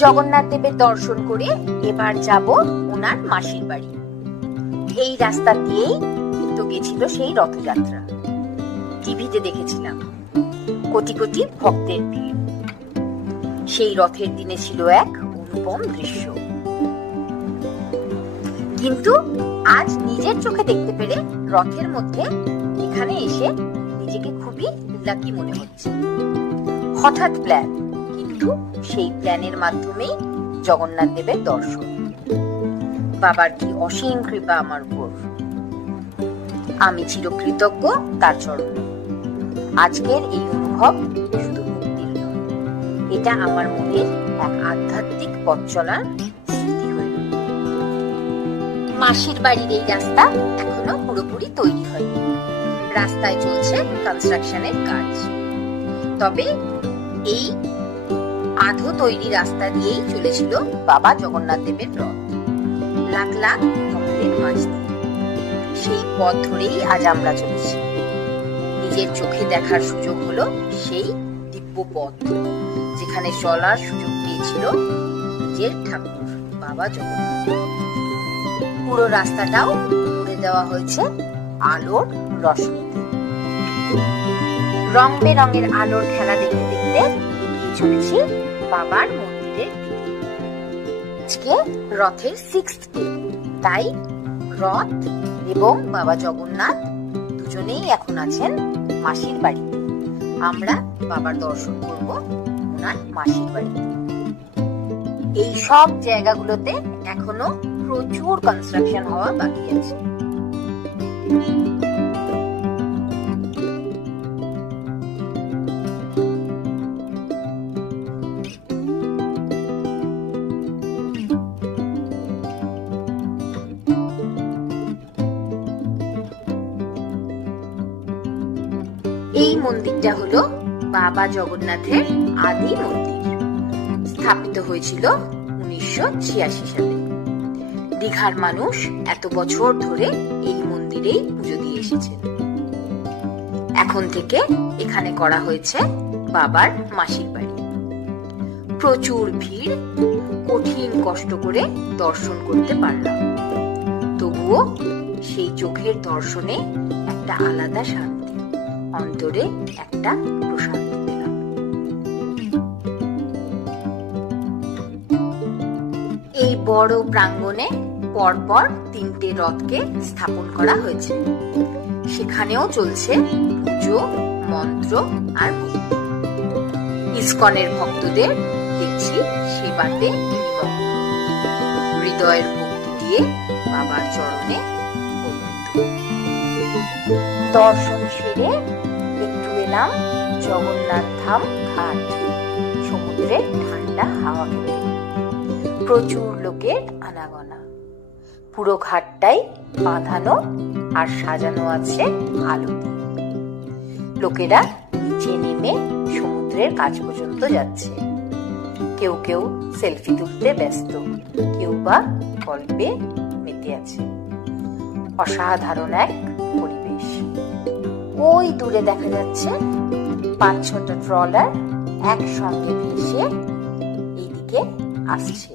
জগন্নাথ দেবের দর্শন করে এবার যাব ওনার মাসির বাড়ি। এই রাস্তা দিয়েই তো গেছিল সেই রথযাত্রা। টিভিতে দেখেছিলাম কোটি কোটি ভক্তের ভিড়। সেই রথের দিনে ছিল এক অনুপম দৃশ্য, কিন্তু আজ নিজের চোখে দেখতে পেরে রথের মধ্যে এখানে এসে নিজেকে খুবই লাকি মনে হচ্ছে। হঠাৎ প্ল্যান, কিন্তু সেই প্ল্যানের মাধ্যমেই জগন্নাথ দেবের দর্শন। বাবার কি অসীম কৃপা আমার উপর, আমি চিরকৃতজ্ঞ তার চরণে। আজকের এই অনুভব শুধু মুক্তির নয়, এটা আমার মনের এক আধ্যাত্মিক পথ চলার স্মৃতি হয়ে রইল। মাসির বাড়ির এই রাস্তা এখনো পুরোপুরি তৈরি হয়নি, রাস্তায় চলছে কনস্ট্রাকশনের কাজ। তবে এই আধো তৈরি রাস্তা দিয়েই চলেছিল বাবা জগন্নাথ দেবের রথ, লাখ লাখ ভক্তের মাঝ দিয়ে। সেই পথ ধরেই আজ আমরা চলেছি। নিজের চোখে দেখার সুযোগ হলো সেই দিব্য পথ, যেখানে চলার সুযোগ পেয়েছিল নিজের ঠাকুর বাবা জগন্নাথ। পুরো রাস্তাটাও ভরে দেওয়া হয়েছে আলোর রশ্মিতে। রং বেরঙের আলোর খেলা দেখতে দেখতে এগিয়ে চলেছি বাবার মন্দিরের দিকে। আজকে রথের 6th ডে, তাই রথ এবং বাবা জগন্নাথ দুজনেই এখন আছেন মাসির বাড়িতে। আমরা বাবার দর্শন করব ওনার মাসির বাড়িতে। এই সব জায়গাগুলোতে এখনো প্রচুর কনস্ট্রাকশন হওয়া বাকি আছে। এই মন্দিরটা হলো বাবা জগন্নাথের আদি মন্দির। স্থাপিত হয়েছিল 1986 সালে। দীঘার মানুষ এত বছর ধরে এই মন্দিরেই পুজো দিয়ে এসেছেন। এখন থেকে এখানে করা হয়েছে বাবার মাসির বাড়ি। প্রচুর ভিড়, কঠিন কষ্ট করে দর্শন করতে পারলাম। তবুও সেই চোখের দর্শনে একটা আলাদা শান্তি, অন্তরে একটা প্রশান্তি পেলাম। এই বড় প্রাঙ্গণে পরপর 3টে রথকে স্থাপন করা হয়েছে। সেখানেও চলছে পুজো, মন্ত্র আর ভক্তি। ইসকনের ভক্তদের দেখছি সেবাতে নিমগ্ন, হৃদয়ের ভক্তি দিয়ে বাবার চরণে দর্শন সেরে একটু এলাম জগন্নাথ ধাম ঘাট, সমুদ্রের ঠান্ডা হাওয়া খেতে। প্রচুর লোকের আনাগোনা, পুরো ঘাটটাই বাঁধানো আর সাজানো আছে আলো দিয়ে। লোকেরা নিচে নেমে সমুদ্রের কাছ পর্যন্ত যাচ্ছে। কেউ কেউ সেলফি তুলতে ব্যস্ত, কেউ বা গল্পে মেতে আছে। অসাধারণ এক পরিবেশ। ওই দূরে দেখা যাচ্ছে 5-6টা ট্রলার একসঙ্গে ভেসে এইদিকে আসছে।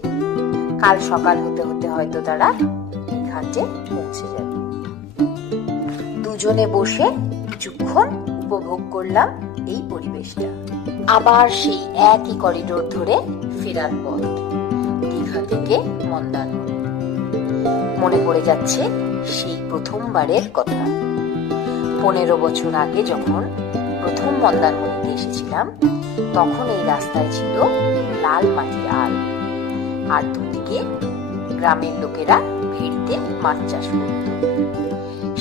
কাল সকাল হতে হতে হয়তো তারা এই ঘাটে পৌঁছে যাবে। দুজনে বসে কিছুক্ষণ উপভোগ করলাম এই পরিবেশটা। আবার সেই একই করিডোর ধরে ফেরার পথ, দীঘা থেকে মন্দারমণি। মনে পড়ে যাচ্ছে সেই প্রথমবারের কথা। 15 বছর আগে যখন প্রথম মন্দারমণিতে এসেছিলাম, তখন এই রাস্তায় ছিল লাল মাটির আল, আর দুদিকে গ্রামের লোকেরা ভেড়িতে মাছ চাষ করত।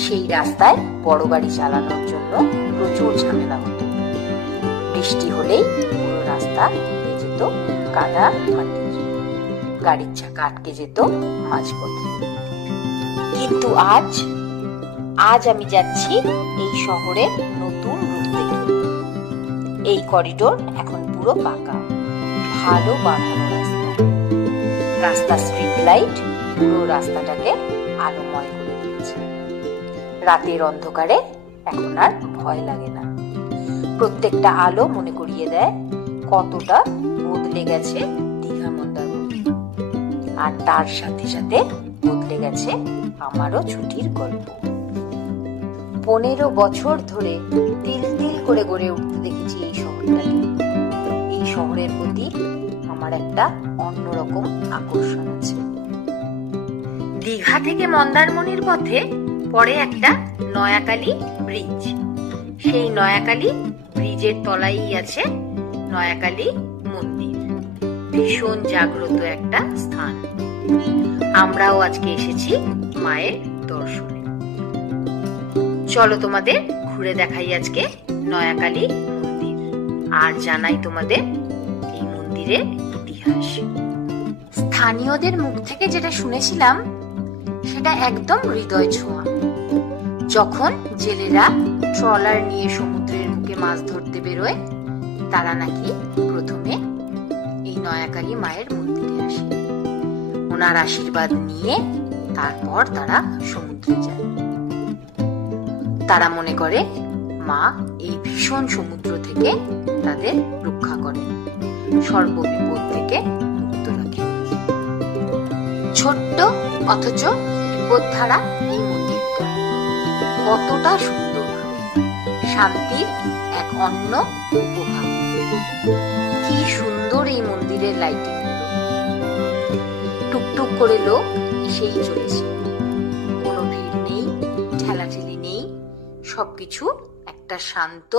সেই রাস্তায় বড় গাড়ি চালানোর জন্য প্রচুর ঝামেলা হতো। বৃষ্টি হলেই পুরো রাস্তা হয়ে যেত কাদা মাটির, গাড়ির চাকা আটকে যেত মাঝপথে। কিন্তু আজ আমি যাচ্ছি এই শহরের নতুন রূপ দেখে। এই করিডোর এখন পুরো পাকা, ভালো বাঁধানো রাস্তা। স্ট্রিট লাইট পুরো রাস্তাটাকে আলোময় করে দিয়েছে। রাতের অন্ধকারে এখন আর ভয় লাগে না। প্রত্যেকটা আলো মনে করিয়ে দেয় কতটা বদলে গেছে দীঘা মন্দারমণি। আর তার সাথে সাথে বদলে গেছে আমারও ছুটির গল্প। 15 বছর ধরে তিল তিল করে গড়ে উঠতে দেখেছি এই শহরটাকে। এই শহরের প্রতি আমার একটা অন্যরকম আকর্ষণ আছে। দীঘা থেকে মন্দারমণির পথে পড়ে একটা নয়াকালী ব্রিজ। সেই নয়াকালী ব্রিজের তলায় আছে নয়াকালী মন্দির, ভীষণ জাগ্রত একটা স্থান। আমরাও আজকে এসেছি মায়ের দর্শনে। চলো তোমাদের ঘুরে দেখাই আজকে নয়াকালী মন্দির, আর জানাই তোমাদের এই মন্দিরের ইতিহাস। স্থানীয়দের মুখ থেকে যেটা শুনেছিলাম সেটা একদম হৃদয় ছোঁয়া। যখন জেলেরা ট্রলার নিয়ে সমুদ্রের বুকে মাছ ধরতে বেরোয়, তারা নাকি প্রথমে এই নয়াকালী মায়ের মন্দিরে আসে। ওনার আশীর্বাদ নিয়ে তারপর তারা সমুদ্রে যায়। তারা মনে করে মা এই ভীষণ সমুদ্র থেকে তাদের রক্ষা করেন, সর্ববিপদ থেকে মুক্ত রাখেন। ছোট্ট অথচ বিপদধারা এই মন্দিরটা কতটা সুন্দর, শান্তির এক অন্য উপভাগ। কি সুন্দর এই মন্দিরের লাইটিং গুলো, টুকটুক করে লোক এসেই চলেছে, কোনো ভিড় নেই, ঠেলাঠেলি নেই, সবকিছু একটা শান্ত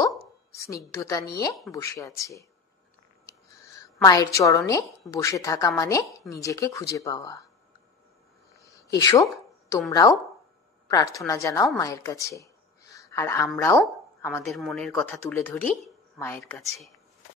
স্নিগ্ধতা নিয়ে বসে আছে। মায়ের চরণে বসে থাকা মানে নিজেকে খুঁজে পাওয়া। এসো তোমরাও প্রার্থনা জানাও মায়ের কাছে, আর আমরাও আমাদের মনের কথা তুলে ধরি মায়ের কাছে।